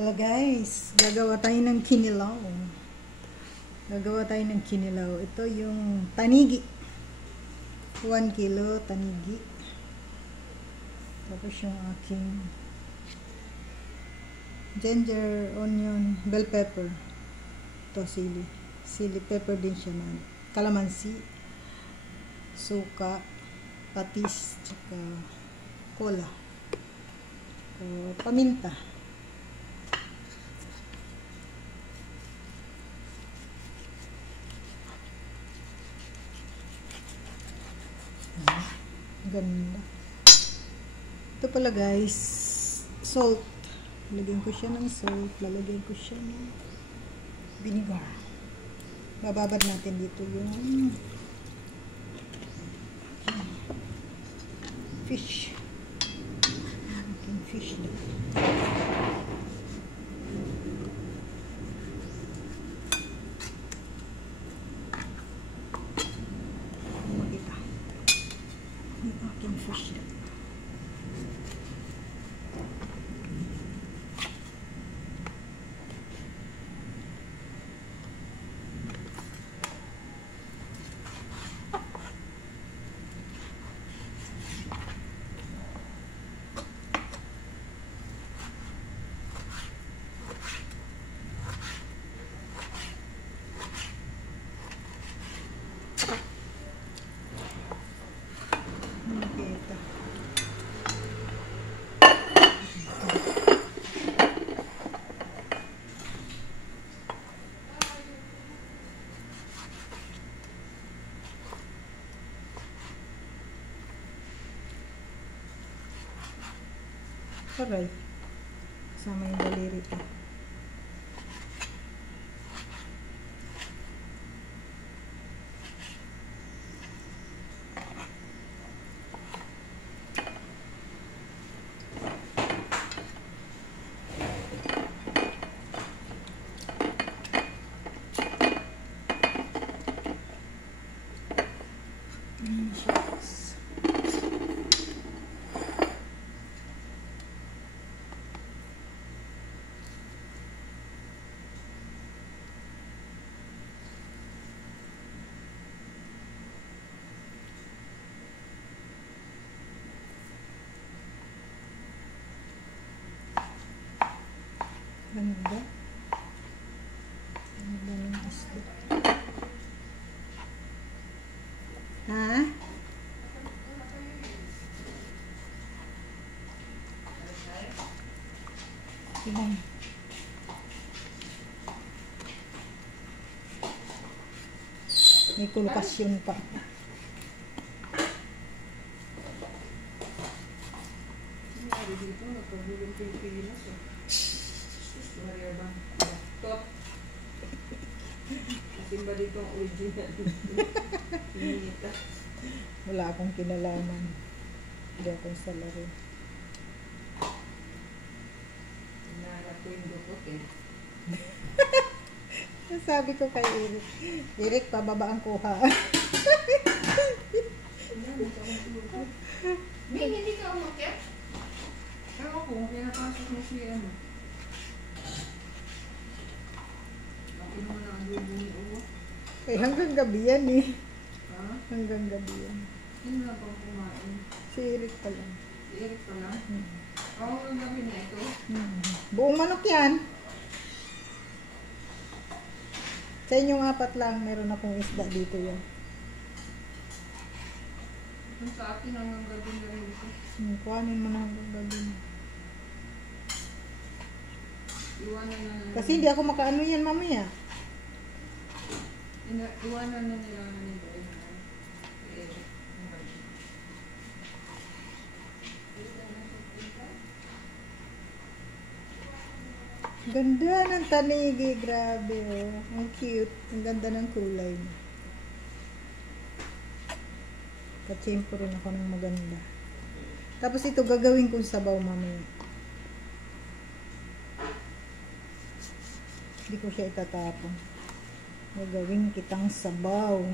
Hello guys, gagawa tayo ng kinilaw. Ito yung tanigi. 1 kilo tanigi. Tapos yung aking ginger, onion, bell pepper. Ito sili. Sili pepper din siya na. Kalamansi, suka, patis, tsaka cola. Paminta. Ganda. Ito pala guys, salt. Lalagyan ko siya ng salt. Lalagyan ko siya ng vinegar. Bababad natin dito yung fish. Aking fish na. Fish. Saray. Kasama yung daliri pa. Ganda. Ganda ng isda. Ha? Ilan? May kulokasyon pa. Dito, nagpagulong Pilipinas. Top. Kasimba dito ang original. Wala akong kinalaman. Hindi akong salary. Nangarap ko yung dukot eh. Sabi ko kay Eric. Eric, pababa ang kuha. May hindi ka umakit? Pero ako, pinapasok mo siya ano. Eh, hanggang gabi yan eh. Ha? Hanggang gabi yan. Sino na pang kumain? Si Eric pa lang. Si Eric pa lang? Oo, ang gabi na ito. Buong manok yan. Sa inyong 4 lang, meron akong isda dito yan. Kung sa akin hanggang gabi na rin ito. Kuhanin mo na hanggang gabi. Iwanan na nila. Kasi hindi ako makaano yan mamaya. Iwanan na nila nila. Ganda ng tanigi, grabe oh. Ang cute. Ang ganda ng kulay. Kachimpo rin ako ng maganda. Tapos ito gagawin kong sabaw mamaya. Hindi ko siya itatapon. Gagawin kitang sabaw.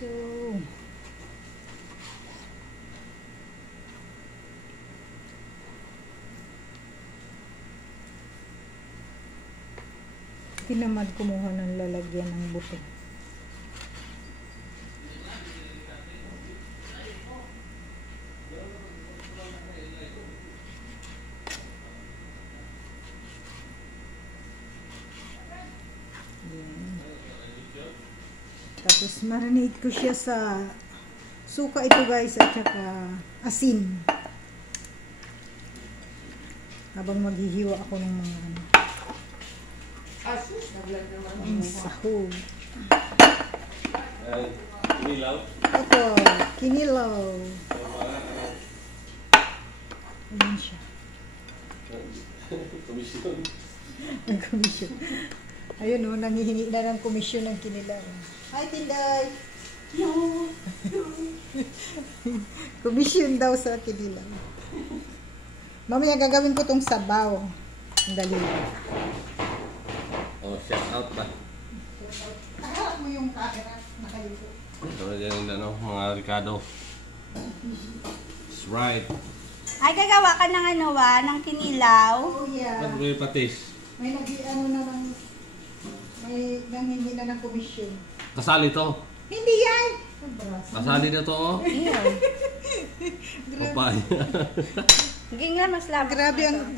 So, tinamad kumuha ng lalagyan ng buto. Tapos marinate ko siya sa suka ito guys at saka asin. Habang maghihiwa ako ng mga ano. Asus, naglag naman. Ang sahog. Kinilaw. Ito, kinilaw. Ayan siya. Komisyon. Ang komisyon. Ayun o, nangihingi na ng komisyon ng kinilaw. Hi, Tinday! Komisyon daw sa kinilaw. Mamaya gagawin ko tong sabaw. Ang dali. Oh, shout out ba? Harap mo yung camera. Nakaliko. Ito na dyan ano, mga Ricardo. That's right. Ay, gagawa ka ng ano ng kinilaw. Oh yeah. Ba't may patis? May ano na ng... May nanghingi na ng komisyon. Kasali to. Hindi yan! Kasali na to, oh. Papaya. Hindi nga, mas labas.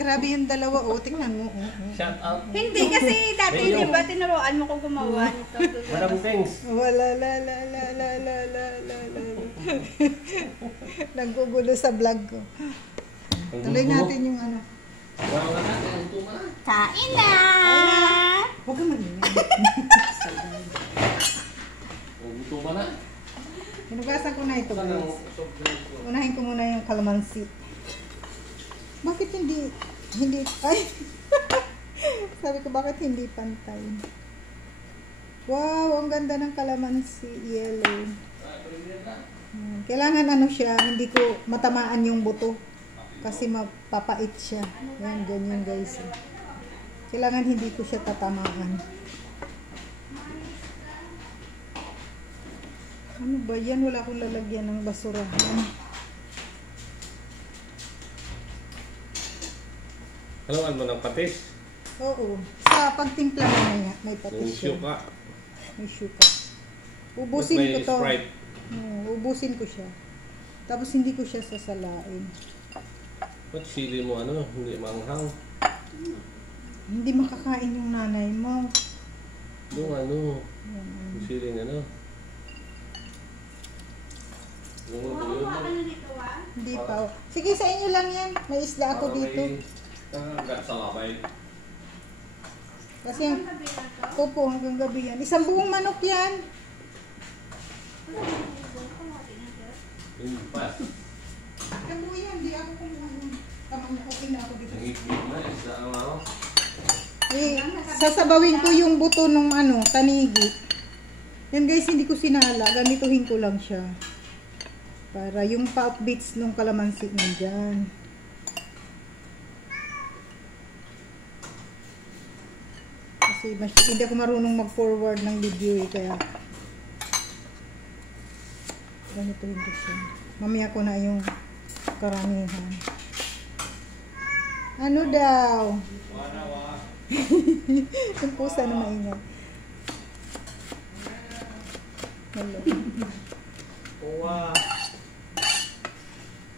Grabe yung dalawa. Oh, tingnan mo. Shout out. Hindi kasi dati, Mayo. di ba, tinuruan mo ko gumawa nito. Madam things. Wala, la. Naggugulo sa vlog ko. Tuloy natin yung ano. Kain na! Huwag ka maingay. Gusto ba na? Hinugasan ko na ito guys. Unahin ko muna yung kalamansi. Bakit hindi, ay, sabi ko bakit hindi pantay. Wow, ang ganda ng kalamansi, yellow. Kailangan ano siya, hindi ko matamaan yung buto. Kasi mapapait siya. Yan, ganyan guys. Kailangan hindi ko siya tatamaan. Ano ba yan? Wala akong lalagyan ng basurahan. Haluan mo ng patis. Oo. Sa pagtimpla na may Yung patis siya. syuka. May syuka. Ubusin ko May to. Sprite. Ubusin ko siya. Tapos hindi ko siya sasalain. Ba't sili mo ano? Hindi manghang. Hindi makakain yung nanay mo. Yung ano? Yung siling ano? Yung Gumawa ka na nito, Hindi pa. Sige, sa inyo lang yan. May isda ako dito. Hanggang sa labay. Kasi yung opo hanggang gabi yan. Isang buong manok yan. Yung pas. Isang buong yan. Hindi ako kumuha. Tamang okay na ako dito. Ang itlog na. Isda ang ano? Sasabawin ko yung buto ng ano, tanigi. Yan guys, hindi ko sinala. Ganituhin ko lang siya. Para yung pulp bits ng kalamansi nandyan. Kasi hindi ako marunong mag-forward ng video eh, kaya ganituhin ko siya. Mamaya ko na yung karamihan. Ano daw? Yung pusa na maingay. Hello. Wow.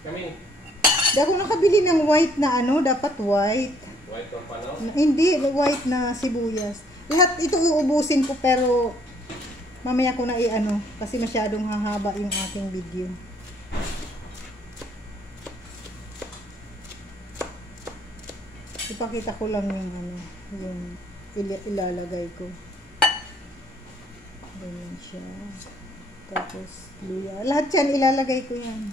Kami. Di ako nakabili ng white na ano, dapat white. White ng panaw. Hindi, white na sibuyas. Lahat ito uubusin ko pero mamaya ko na i-ano kasi masyadong hahaba yung aking video. Ipakita ko lang yung ano, yung ilalagay ko. Ganyan siya. Tapos luya. Lahat yan ilalagay ko yan.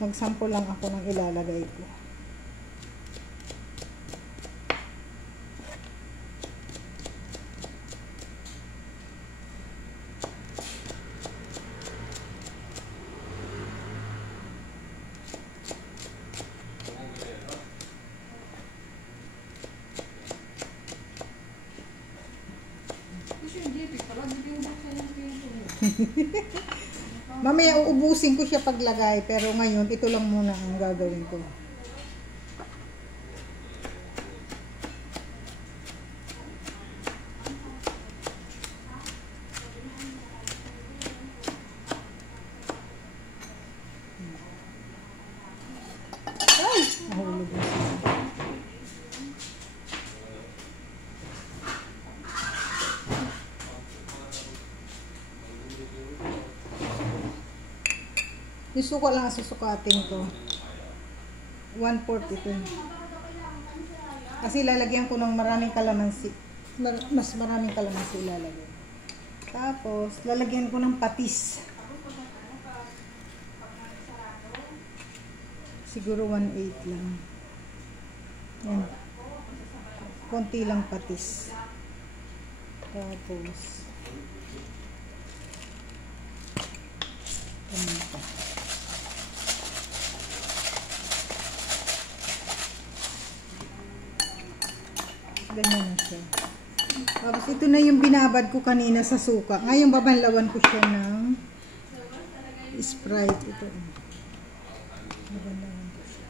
Nagsample lang ako ng ilalagay ko. siya, JP. Para bigyan mo sa yung pinto mo. Mamaya uubusin ko siya paglagay, pero ngayon ito lang muna ang gagawin ko. Ay! Nahulog na siya. Yung suka lang ang susukatin ko. 1/4 ito. Kasi lalagyan ko ng maraming kalamansi. Mas maraming kalamansi ilalagay. Tapos, lalagyan ko ng patis. Siguro 1/8 lang. Yan. Konti lang patis. Tapos, paminta. Ganyan na siya. Tapos ito na yung binabad ko kanina sa suka. Ngayon babanlawan ko siya ng Sprite. Ito. Babanlawan ko siya.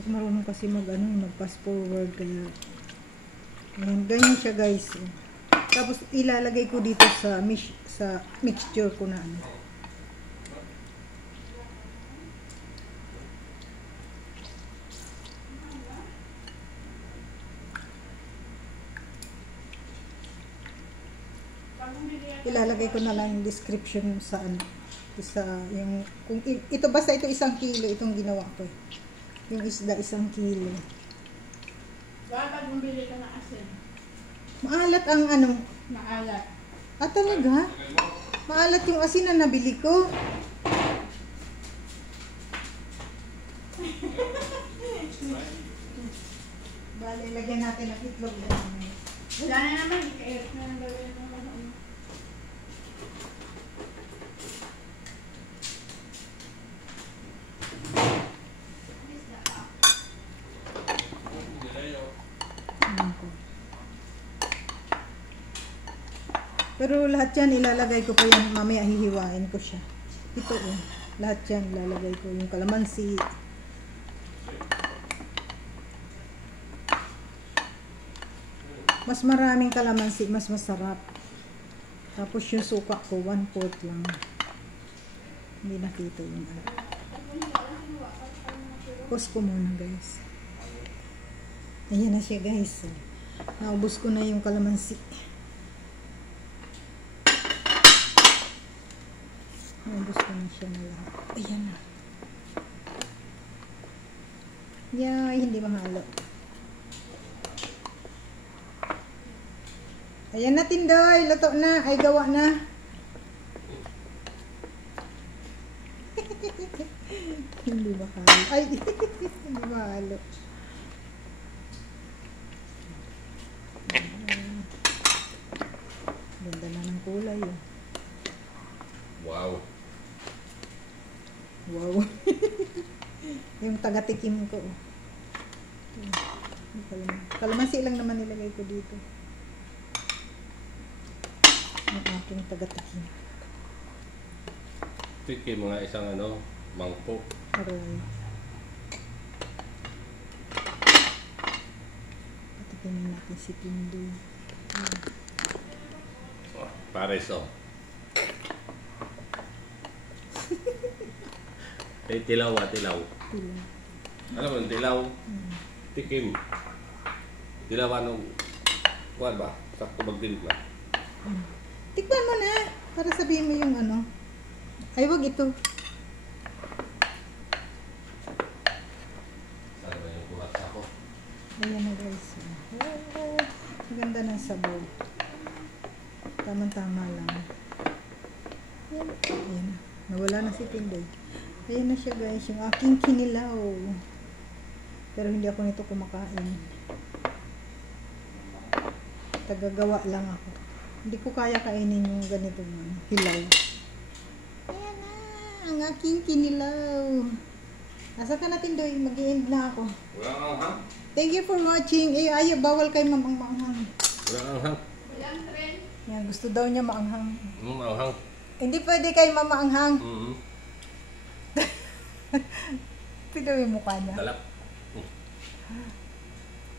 At marunong kasi mag-fast forward kaya ayan, ganyan siya guys. Tapos ilalagay ko dito sa mixture ko na ano. Ilalagay ko na lang yung description sa ano. Yung kung ito basta ito 1 kilo itong ginawa ko. Yung isda 1 kilo. Dapat bumili ka ng asin. Maalat ang ano? Maalat. Ah, talaga? Maalat yung asin na nabili ko. Bale, lagyan natin ng itlog. Wala na naman. Ika-air na ng gawin mo. Pero lahat yan ilalagay ko pa yan. Mamaya hihiwain ko siya. Ito oh. Lahat yan ilalagay ko. Yung kalamansi. Mas maraming kalamansi, mas masarap. Tapos yung suka ko, 1/4 lang. Hindi nakita yung ano. Pause ko muna guys. Ayan na siya guys. Naubos ko na yung kalamansi. Naubos ko na siya na lahat. Ayan na. Yay, hindi mahalo. Ayan na Tindoy, luto na. Ay, gawa na. Hindi mahalo. Ay, hindi mahalo. Ganda na ng kulay. Oh. Wow. Wow. Yung taga-tikim ko. Kalamansi lang naman nilagay ko dito. Yung aking taga-tikim. Tikim mga isang ano, mangkok. Aray. Patikimin natin si Tindoy. Oh, pares oh. Eh, tilaw ah, tilaw. Tila. Alam mo, tilaw. Tikim. Tilaw anong, kuwan ba? Sakto magtimpla. Tikman mo na. Para sabihin mo yung ano. Ay, wag ito. Saan ba yung kulat ako? Ayan na guys. Oh, ang ganda ng sabaw. Tama-tama lang. Ayan na. Nawala na si Tindoy. Ayan na siya guys. Yung aking kinilaw. Pero hindi ako nito kumakain. Tagagawa lang ako. Hindi ko kaya kainin yung ganito man. Hilaw. Ayan na, ang aking kinilaw. Asa ka natin, Doy? Mag-i-end na ako. Wala kang hang. Thank you for watching. Ay, bawal kay mamang maanghang. Wala kang hang. Walang trend. Yan, gusto daw niya maanghang. Ang hang. Hindi pwede kay mamaanghang. Tignan mo yung mukha niya. Talap.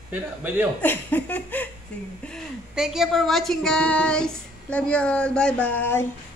Pera, baliw. Sige. Thank you for watching, guys. Love you all. Bye-bye.